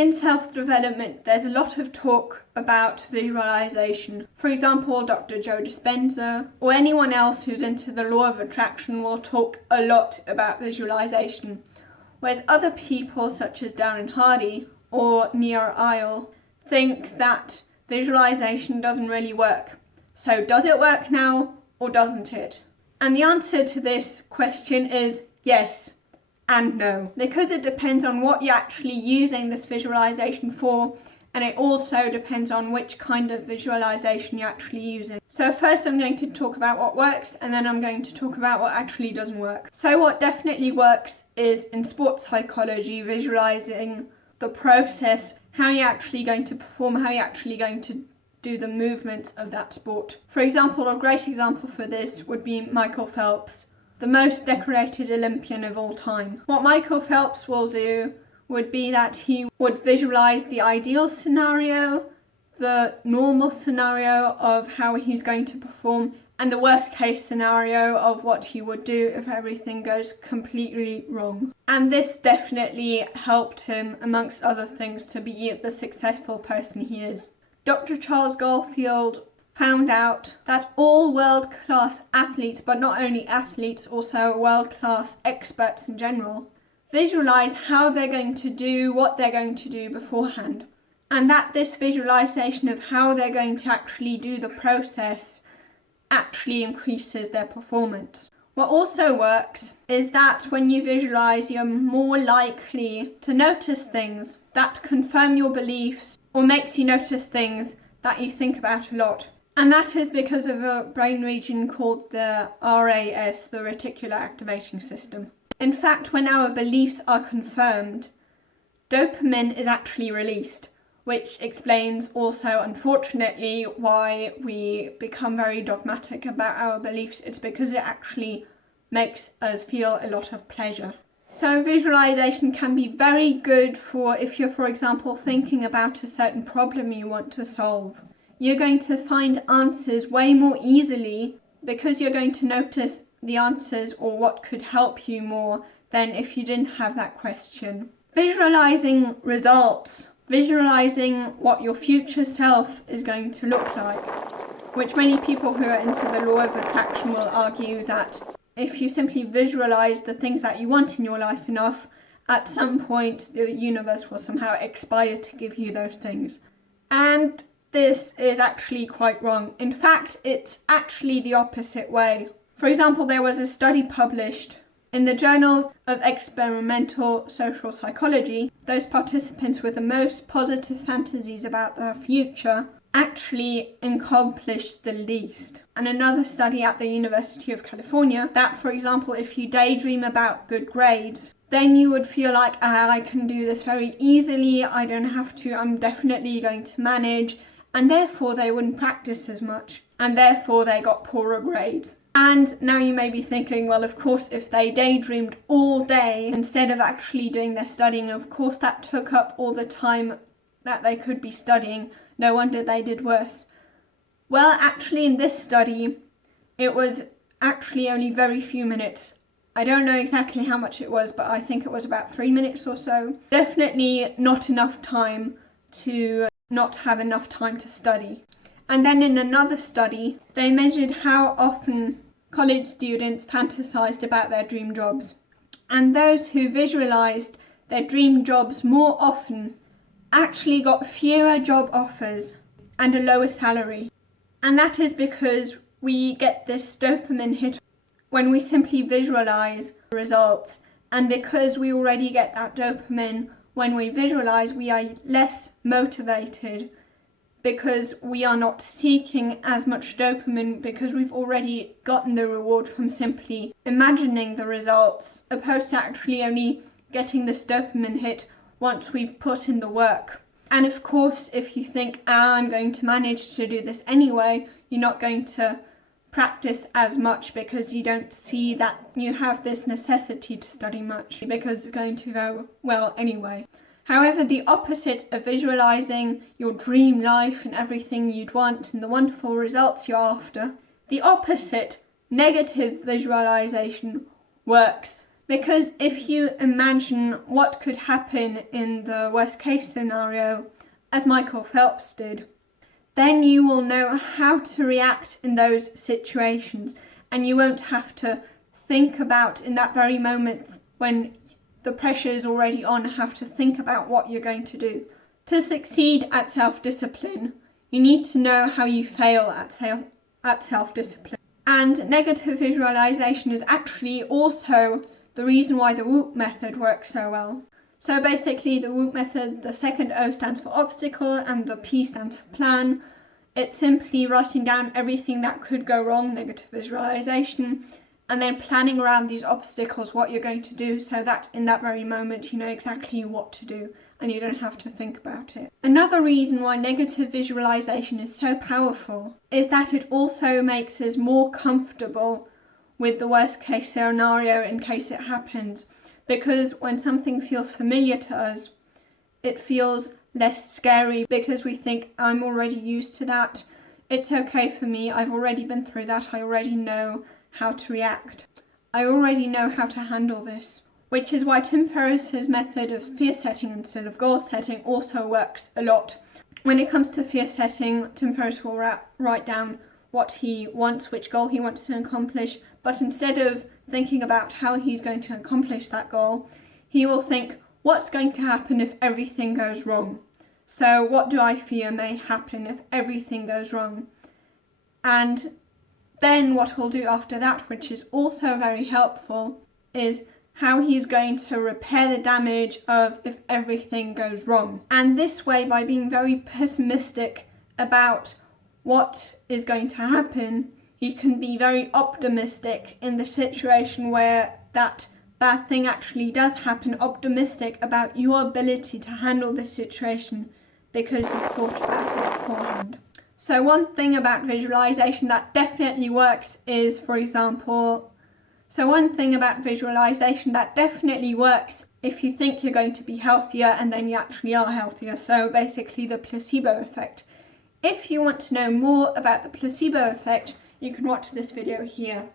In self-development, there's a lot of talk about visualization. For example, Dr. Joe Dispenza or anyone else who's into the law of attraction will talk a lot about visualization. Whereas other people, such as Darren Hardy or Nia Isle, think that visualization doesn't really work. So does it work now or doesn't it? And the answer to this question is yes and no, because it depends on what you're actually using this visualization for, and it also depends on which kind of visualization you're actually using. So first I'm going to talk about what works, and then I'm going to talk about what actually doesn't work. So what definitely works is in sports psychology, visualizing the process, how you're actually going to perform, how you're actually going to do the movements of that sport. For example, a great example for this would be Michael Phelps, the most decorated Olympian of all time. What Michael Phelps will do would be that he would visualize the ideal scenario, the normal scenario of how he's going to perform, and the worst case scenario of what he would do if everything goes completely wrong. And this definitely helped him, amongst other things, to be the successful person he is. Dr. Charles Garfield found out that all world-class athletes, but not only athletes, also world-class experts in general, visualize how they're going to do what they're going to do beforehand. And that this visualization of how they're going to actually do the process actually increases their performance. What also works is that when you visualize, you're more likely to notice things that confirm your beliefs or makes you notice things that you think about a lot. And that is because of a brain region called the RAS, the reticular activating system. In fact, when our beliefs are confirmed, dopamine is actually released, which explains also, unfortunately, why we become very dogmatic about our beliefs. It's because it actually makes us feel a lot of pleasure. So visualization can be very good for if you're, for example, thinking about a certain problem you want to solve. You're going to find answers way more easily because you're going to notice the answers or what could help you more than if you didn't have that question. Visualizing results, visualizing what your future self is going to look like, which many people who are into the law of attraction will argue that if you simply visualize the things that you want in your life enough, at some point the universe will somehow expire to give you those things. And this is actually quite wrong. In fact, it's actually the opposite way. For example, there was a study published in the Journal of Experimental Social Psychology. Those participants with the most positive fantasies about their future actually accomplished the least. And another study at the University of California, that, for example, if you daydream about good grades, then you would feel like, I can do this very easily, I don't have to, I'm definitely going to manage, and therefore they wouldn't practice as much, and therefore they got poorer grades. And now you may be thinking, well, of course, if they daydreamed all day instead of actually doing their studying, of course that took up all the time that they could be studying. No wonder they did worse. Well, actually in this study, it was actually only very few minutes. I don't know exactly how much it was, but I think it was about 3 minutes or so. Definitely not enough time to not have enough time to study. And then in another study, they measured how often college students fantasized about their dream jobs. And those who visualized their dream jobs more often actually got fewer job offers and a lower salary. And that is because we get this dopamine hit when we simply visualize the results. And because we already get that dopamine when we visualize, we are less motivated because we are not seeking as much dopamine because we've already gotten the reward from simply imagining the results, opposed to actually only getting this dopamine hit once we've put in the work. And of course, if you think, I'm going to manage to do this anyway, you're not going to practice as much because you don't see that you have this necessity to study much because it's going to go well anyway. However, the opposite of visualizing your dream life and everything you'd want and the wonderful results you're after, the opposite, negative visualization, works Because if you imagine what could happen in the worst case scenario, as Michael Phelps did, then you will know how to react in those situations, and you won't have to think about in that very moment when the pressure is already on, have to think about what you're going to do. To succeed at self-discipline, you need to know how you fail at self-discipline. And negative visualization is actually also the reason why the WOOP method works so well. So basically the WOOP method, the second O stands for obstacle and the P stands for plan. It's simply writing down everything that could go wrong, negative visualization, and then planning around these obstacles what you're going to do so that in that very moment you know exactly what to do and you don't have to think about it. Another reason why negative visualization is so powerful is that it also makes us more comfortable with the worst case scenario in case it happens, because when something feels familiar to us, it feels less scary because we think, I'm already used to that, it's okay for me, I've already been through that, I already know how to react, I already know how to handle this. Which is why Tim Ferriss's method of fear setting instead of goal setting also works a lot. When it comes to fear setting, Tim Ferriss will write down what he wants, which goal he wants to accomplish, but instead of thinking about how he's going to accomplish that goal, he will think, what's going to happen if everything goes wrong? So what do I fear may happen if everything goes wrong? And then what he'll do after that, which is also very helpful, is how he's going to repair the damage of if everything goes wrong. And this way, by being very pessimistic about what is going to happen, you can be very optimistic in the situation where that bad thing actually does happen, optimistic about your ability to handle this situation because you've thought about it beforehand. So one thing about visualization that definitely works is, for example, if you think you're going to be healthier and then you actually are healthier. So basically the placebo effect. If you want to know more about the placebo effect, you can watch this video here.